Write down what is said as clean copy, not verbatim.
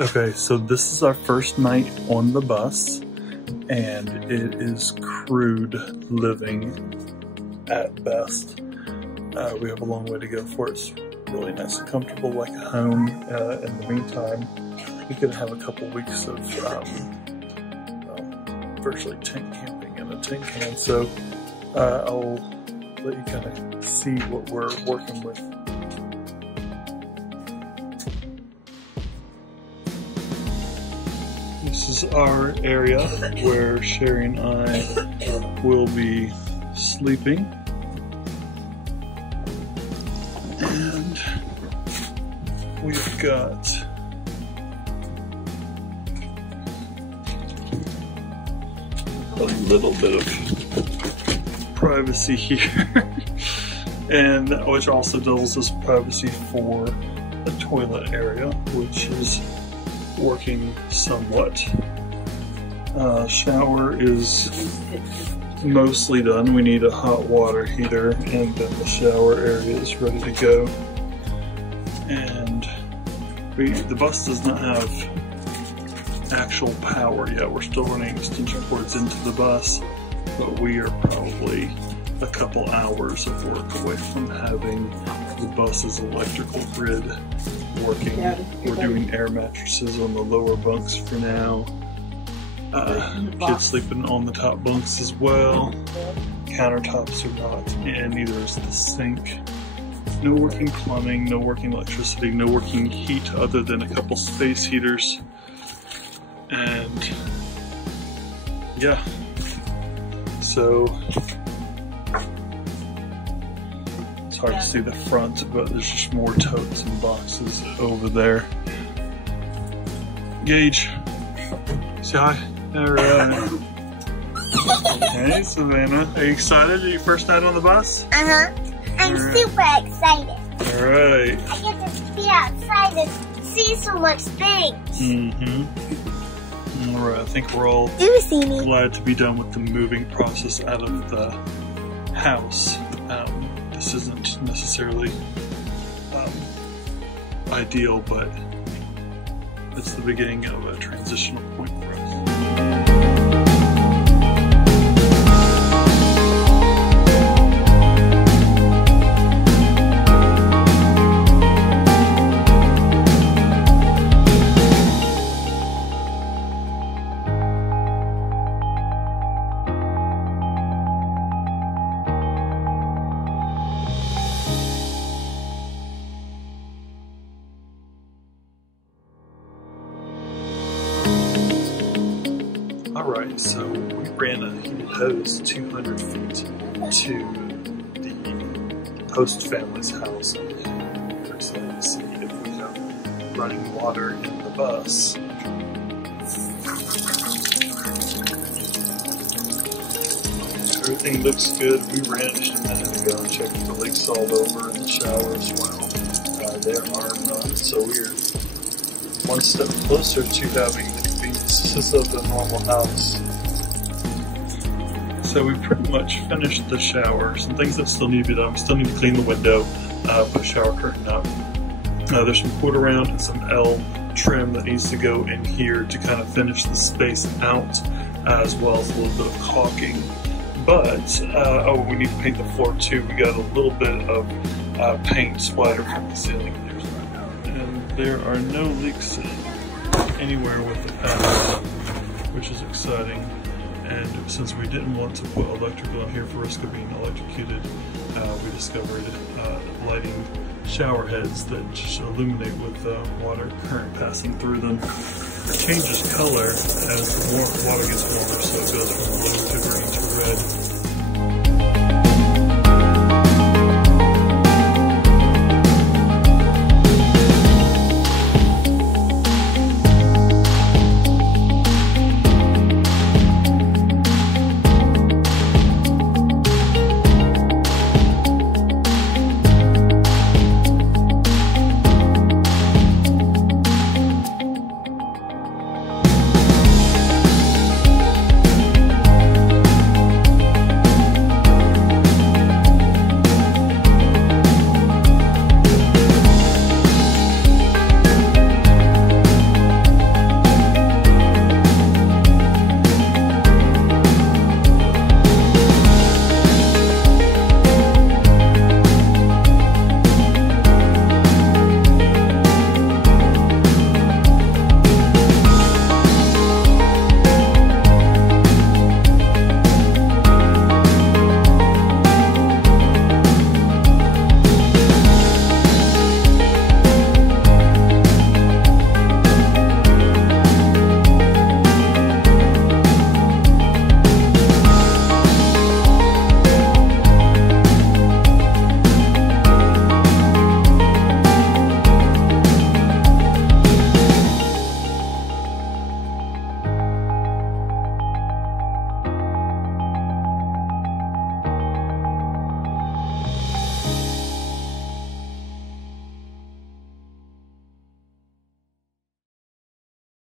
Okay, so this is our first night on the bus, and it is crude living at best. We have a long way to go before it's really nice and comfortable like a home. In the meantime, we could have a couple weeks of virtually tent camping in a tin can, so I'll let you kind of see what we're working with. This is our area where Sherry and I will be sleeping. And we've got a little bit of privacy here, and which also doubles as privacy for the toilet area, which is working somewhat. Shower is mostly done. We need a hot water heater, and then the shower area is ready to go. And the bus does not have actual power yet. We're still running extension cords into the bus, but we are probably a couple hours of work away from having the bus's electrical grid working. We're doing air mattresses on the lower bunks for now. Kids sleeping on the top bunks as well. Countertops are not in, neither is the sink. No working plumbing, no working electricity, no working heat other than a couple space heaters. And yeah, so it's hard to see the front, but there's just more totes and boxes over there. Gage, say hi. Alright. Hey Savannah, are you excited? Your first night on the bus? Uh-huh. I'm super excited. Alright. I get to be outside and see so much things. Mm-hmm. Alright, I think we're all glad to be done with the moving process out of the house. This isn't necessarily ideal, but it's the beginning of a transitional point for us. Alright, so we ran a heated hose 200 feet to the host family's house, and we're excited to see if we have running water in the bus. Everything looks good. We ran just a minute ago and checked the leaks all over in the shower as well. There are none, so we're one step closer to having the conveniences of the normal house. So we pretty much finished the shower. Some things that still need to be done. We still need to clean the window, put a shower curtain up. There's some cord around and some L trim that needs to go in here to kind of finish the space out, as well as a little bit of caulking. But, oh, we need to paint the floor too. We got a little bit of paint splatter from the ceiling there. And there are no leaks anywhere with the panel, which is exciting. And since we didn't want to put electrical in here for risk of being electrocuted, we discovered lighting shower heads that just illuminate with water current passing through them. It changes color as the water gets warmer, so it goes from blue to green to red.